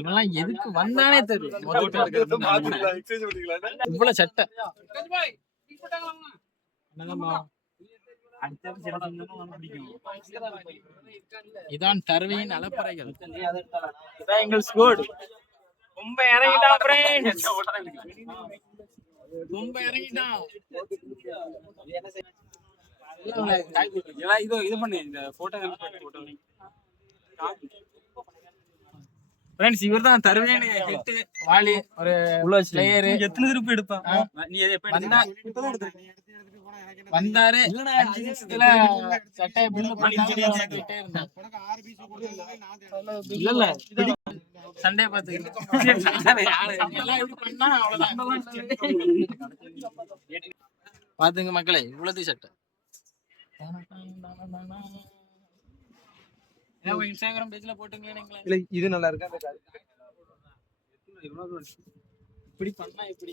இவெல்லாம் எதுக்கு வந்தானே தெரியல. இவ்வளவு சட்டை இதான் தருவையின் அலப்பறைகள். இதான் எங்கள் ஸ்கோட். ரொம்ப இறங்கிட்டான் ஃப்ரெண்ட்ஸ். ரொம்ப இறங்கிட்டான். இது பண்ணு இந்த போட்டோ ஃப்ரெண்ட்ஸ். இவர்தான் தருவேன்னு ஹிட் வாலி ஒரு பிளேயர். எத்தனை திருப்பி எடுப்பான் நீ? வந்தாரு 5 நிமிஷத்துல சட்டையை பில்லு பண்ணிட்டே இருந்தான். இல்ல சண்டே பாத்துங்க மக்களே, இவ்வளவு சட்டை. இன்ஸ்டாகிராம் பேஜ்ல போட்டுங்களே. இது நல்லா இருக்கா? இப்படி பண்ணா இப்படி